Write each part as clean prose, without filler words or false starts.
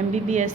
MBBS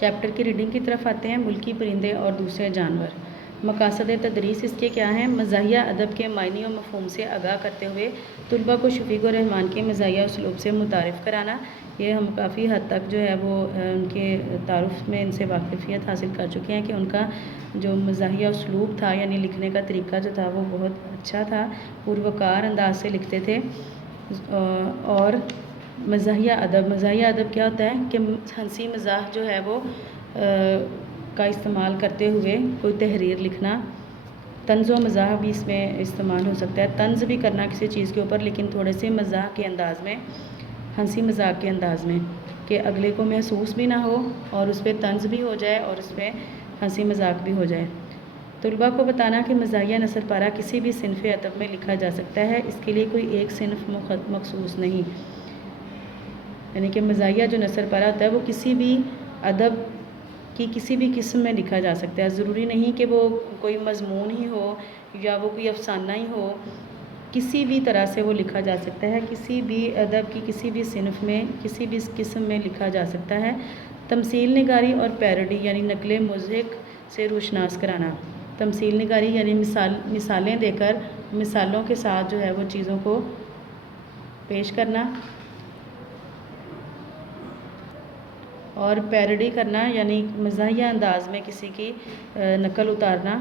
chapter کی reading کی طرف آتے ہیں۔ ملکی پرندے اور دوسرے جانور۔ مقاصد تدریس اس کے کیا ہیں؟ مزاحیہ ادب کے معنی و مفہوم سے آگاہ کرتے ہوئے طلباء کو شفیق الرحمن کے مزاحیہ اسلوب سے متعارف کرانا۔ یہ ہم کافی حد تک جو ہے وہ ان کے تعارف میں ان سے واقفیت حاصل کر چکے ہیں کہ ان کا جو مزاحیہ اسلوب تھا یعنی لکھنے کا طریقہ جو تھا وہ بہت اچھا تھا، پروکار انداز سے لکھتے تھے۔ اور مزاحیہ ادب کیا ہوتا ہے کہ ہنسی مزاح جو ہے وہ کا استعمال کرتے ہوئے کوئی تحریر لکھنا۔ طنز و مزاح بھی اس میں استعمال ہو سکتا ہے، طنز بھی کرنا کسی چیز کے اوپر لیکن تھوڑے سے مزاح کے انداز میں، ہنسی مزاق کے انداز میں، کہ اگلے کو محسوس بھی نہ ہو اور اس پہ طنز بھی ہو جائے اور اس پہ ہنسی مزاق بھی ہو جائے۔ طلباء کو بتانا کہ مزاحیہ نثر پارہ کسی بھی صنف ادب میں لکھا جا سکتا ہے، اس کے لیے کوئی ایک صنف مخصوص نہیں، یعنی کہ مزاحیہ جو نثر پارہ ہوتا ہے وہ کسی بھی ادب کی کسی بھی قسم میں لکھا جا سکتا ہے۔ ضروری نہیں کہ وہ کوئی مضمون ہی ہو یا وہ کوئی افسانہ ہی ہو، کسی بھی طرح سے وہ لکھا جا سکتا ہے، کسی بھی ادب کی کسی بھی صنف میں کسی بھی قسم میں لکھا جا سکتا ہے۔ تمثیل نگاری اور پیروڈی یعنی نقل مضحک سے روشناس کرانا۔ تمثیل نگاری یعنی مثالیں دے کر مثالوں کے ساتھ جو ہے وہ چیزوں کو پیش کرنا، اور پیروڈی کرنا یعنی مزاحیہ انداز میں کسی کی نقل اتارنا۔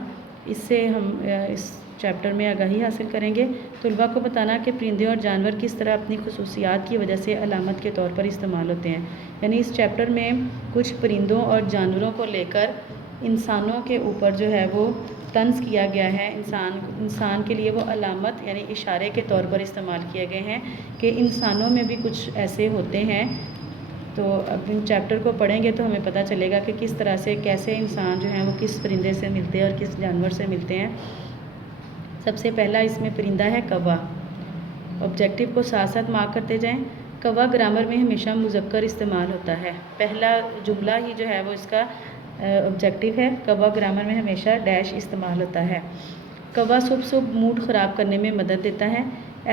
اس سے ہم اس چیپٹر میں آگاہی حاصل کریں گے۔ طلباء کو بتانا کہ پرندے اور جانور کس طرح اپنی خصوصیات کی وجہ سے علامت کے طور پر استعمال ہوتے ہیں، یعنی اس چیپٹر میں کچھ پرندوں اور جانوروں کو لے کر انسانوں کے اوپر جو ہے وہ طنز کیا گیا ہے، انسان کے لیے وہ علامت یعنی اشارے کے طور پر استعمال کیے گئے ہیں کہ انسانوں میں بھی کچھ ایسے ہوتے ہیں۔ تو اب ان چیپٹر کو پڑھیں گے تو ہمیں پتہ چلے گا کہ کس طرح سے کیسے انسان جو ہیں وہ کس پرندے سے ملتے ہیں اور کس جانور سے ملتے ہیں۔ سب سے پہلا اس میں پرندہ ہے کوا۔ آبجیکٹو کو ساتھ ساتھ مارک کرتے جائیں۔ کوا گرامر میں ہمیشہ مذکر استعمال ہوتا ہے، پہلا جملہ ہی جو ہے وہ اس کا آبجیکٹو ہے۔ کوا گرامر میں ہمیشہ ڈیش استعمال ہوتا ہے۔ کوا صبح موڈ خراب کرنے میں مدد دیتا ہے،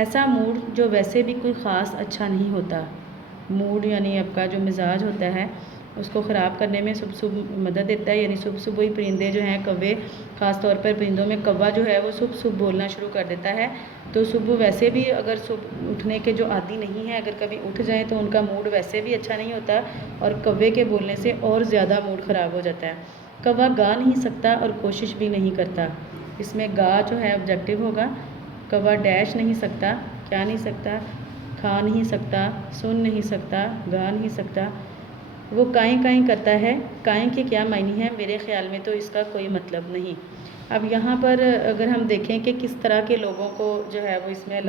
ایسا موڈ جو ویسے بھی کوئی خاص اچھا نہیں ہوتا۔ موڈ یعنی آپ کا جو مزاج ہوتا ہے اس کو خراب کرنے میں صبح مدد دیتا ہے، یعنی صبح ہی پرندے جو ہیں کوے، خاص طور پر پرندوں میں کوا جو ہے وہ صبح بولنا شروع کر دیتا ہے۔ تو صبح ویسے بھی اگر صبح اٹھنے کے جو عادی نہیں ہیں اگر کبھی اٹھ جائیں تو ان کا موڈ ویسے بھی اچھا نہیں ہوتا اور کوے کے بولنے سے اور زیادہ موڈ خراب ہو جاتا ہے۔ کوا گا نہیں سکتا اور کوشش بھی نہیں کرتا، اس میں گا جو ہے آبجیکٹو ہوگا۔ کوا ڈیش نہیں سکتا، کیا نہیں سکتا، کھا نہیں سکتا، سن نہیں سکتا، گا نہیں سکتا۔ وہ کائیں کائیں کرتا ہے، کائیں کے کیا معنی ہے؟ میرے خیال میں تو اس کا کوئی مطلب نہیں۔ اب یہاں پر اگر ہم دیکھیں کہ کس طرح کے لوگوں کو جو ہے وہ اس میں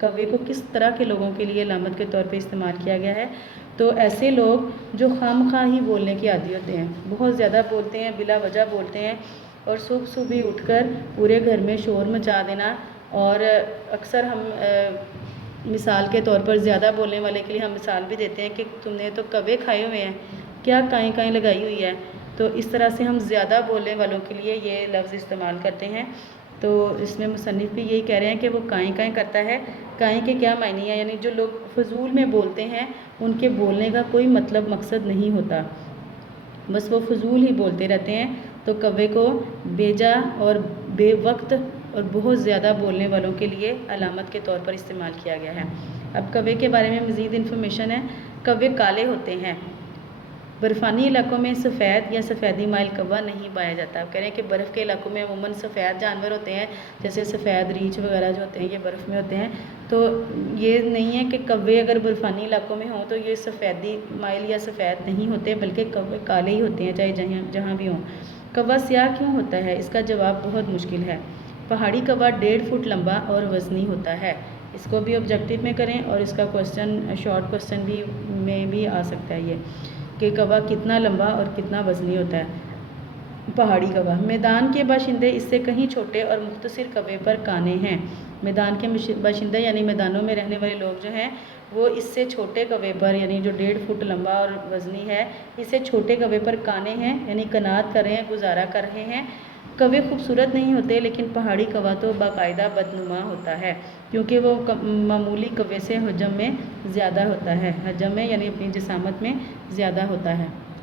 کوے کو کس طرح کے لوگوں کے لیے علامت کے طور پہ استعمال کیا گیا ہے، تو ایسے لوگ جو خام خواہ ہی بولنے کے عادی ہوتے ہیں، بہت زیادہ بولتے ہیں، بلا وجہ بولتے ہیں، اور صبح ہی اٹھ کر پورے گھر میں شور مچا دینا۔ اور اکثر ہم مثال کے طور پر زیادہ بولنے والے کے لیے ہم مثال بھی دیتے ہیں کہ تم نے تو کوے کھائے ہوئے ہیں، کیا کائیں کائیں لگائی ہوئی ہے۔ تو اس طرح سے ہم زیادہ بولنے والوں کے لیے یہ لفظ استعمال کرتے ہیں۔ تو اس میں مصنف بھی یہی کہہ رہے ہیں کہ وہ کائیں کائیں کرتا ہے، کائیں کے کیا معنی ہے؟ یعنی جو لوگ فضول میں بولتے ہیں ان کے بولنے کا کوئی مطلب مقصد نہیں ہوتا، بس وہ فضول ہی بولتے رہتے ہیں۔ تو کوے کو بے جا اور بے وقت اور بہت زیادہ بولنے والوں کے لیے علامت کے طور پر استعمال کیا گیا ہے۔ اب کوے کے بارے میں مزید انفارمیشن ہے۔ کوے کالے ہوتے ہیں، برفانی علاقوں میں سفید یا سفیدی مائل کوا نہیں پایا جاتا۔ کہہ رہے ہیں کہ برف کے علاقوں میں عموماً سفید جانور ہوتے ہیں، جیسے سفید ریچھ وغیرہ جو ہوتے ہیں یہ برف میں ہوتے ہیں۔ تو یہ نہیں ہے کہ کوے اگر برفانی علاقوں میں ہوں تو یہ سفیدی مائل یا سفید نہیں ہوتے، بلکہ کوے کالے ہی ہوتے ہیں چاہے جہاں بھی ہوں۔ کوا سیاہ کیوں ہوتا ہے؟ اس کا جواب بہت مشکل ہے۔ پہاڑی کوا 1.5 فٹ لمبا اور وزنی ہوتا ہے۔ اس کو بھی آبجیکٹو میں کریں اور اس کا کوسچن شارٹ کوسچن بھی آ سکتا ہے یہ کہ کوا کتنا لمبا اور کتنا وزنی ہوتا ہے۔ پہاڑی کوا میدان کے باشندے اس سے کہیں چھوٹے اور مختصر کوے پر کانے ہیں۔ میدان کے باشندے یعنی میدانوں میں رہنے والے لوگ جو ہیں وہ اس سے چھوٹے کوے پر، یعنی جو 1.5 فٹ لمبا اور وزنی ہے، اس سے چھوٹے کوے پر کانے ہیں، یعنی کنات کر رہے ہیں، گزارا کر رہے ہیں۔ کوے خوبصورت نہیں ہوتے لیکن پہاڑی کوا تو باقاعدہ بدنما ہوتا ہے، کیونکہ وہ معمولی کوے سے حجم میں زیادہ ہوتا ہے، حجم میں یعنی اپنی جسامت میں زیادہ ہوتا ہے۔